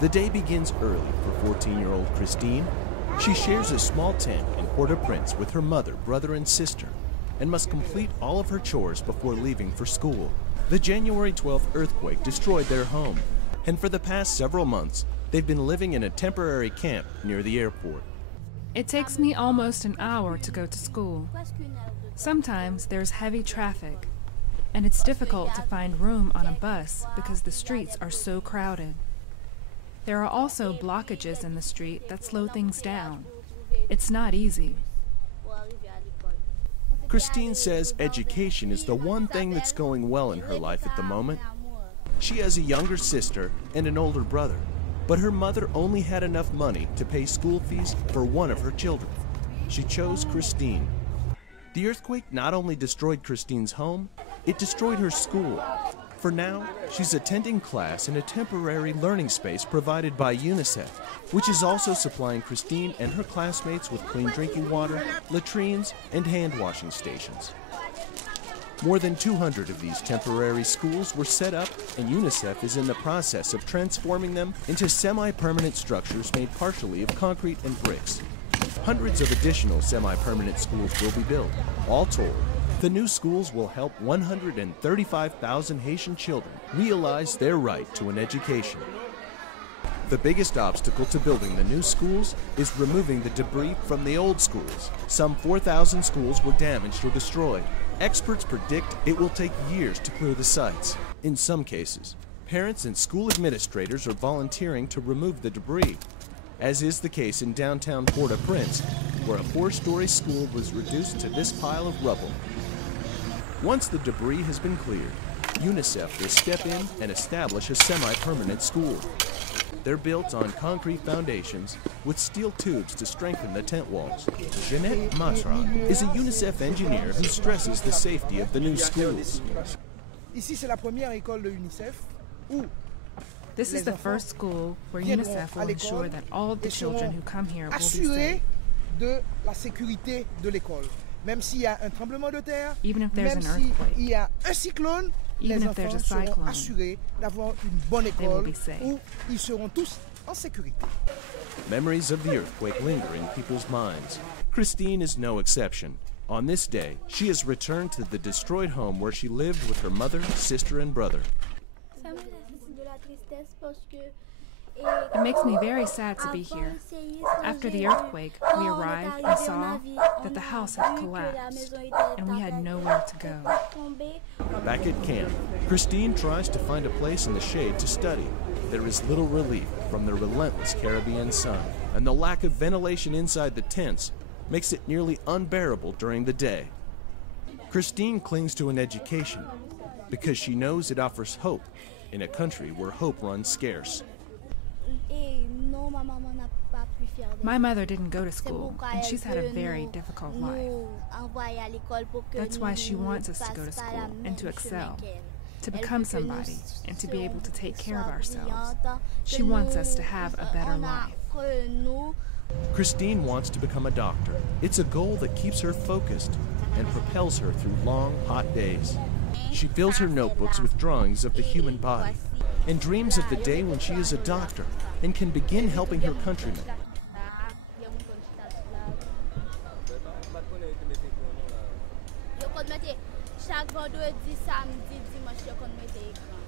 The day begins early for 14-year-old Christine. She shares a small tent in Port-au-Prince with her mother, brother, and sister, and must complete all of her chores before leaving for school. The January 12th earthquake destroyed their home, and for the past several months, they've been living in a temporary camp near the airport. It takes me almost an hour to go to school. Sometimes there's heavy traffic, and it's difficult to find room on a bus because the streets are so crowded. There are also blockages in the street that slow things down. It's not easy. Christine says education is the one thing that's going well in her life at the moment. She has a younger sister and an older brother, but her mother only had enough money to pay school fees for one of her children. She chose Christine. The earthquake not only destroyed Christine's home, it destroyed her school. For now, she's attending class in a temporary learning space provided by UNICEF, which is also supplying Christine and her classmates with clean drinking water, latrines, and hand-washing stations. More than 200 of these temporary schools were set up, and UNICEF is in the process of transforming them into semi-permanent structures made partially of concrete and bricks. Hundreds of additional semi-permanent schools will be built. All told, the new schools will help 135,000 Haitian children realize their right to an education. The biggest obstacle to building the new schools is removing the debris from the old schools. Some 4,000 schools were damaged or destroyed. Experts predict it will take years to clear the sites. In some cases, parents and school administrators are volunteering to remove the debris, as is the case in downtown Port-au-Prince, where a 4-story school was reduced to this pile of rubble. Once the debris has been cleared, UNICEF will step in and establish a semi-permanent school. They're built on concrete foundations with steel tubes to strengthen the tent walls. Jeanette Matra is a UNICEF engineer who stresses the safety of the new schools. This is the first school where UNICEF will ensure that all of the children who come here will be safe. Even if there's an earthquake, even if there's a cyclone, they will be safe. Memories of the earthquake linger in people's minds. Christine is no exception. On this day, she has returned to the destroyed home where she lived with her mother, sister, and brother. It makes me very sad to be here. After the earthquake, we arrived and saw that the house had collapsed, and we had nowhere to go. Back at camp, Christine tries to find a place in the shade to study. There is little relief from the relentless Caribbean sun, and the lack of ventilation inside the tents makes it nearly unbearable during the day. Christine clings to an education because she knows it offers hope in a country where hope runs scarce. My mother didn't go to school, and she's had a very difficult life. That's why she wants us to go to school and to excel, to become somebody, and to be able to take care of ourselves. She wants us to have a better life. Christine wants to become a doctor. It's a goal that keeps her focused and propels her through long, hot days. She fills her notebooks with drawings of the human body and dreams of the day when she is a doctor and can begin helping her countrymen. Chaque vendredi, samedi, dimanche, je mets écran.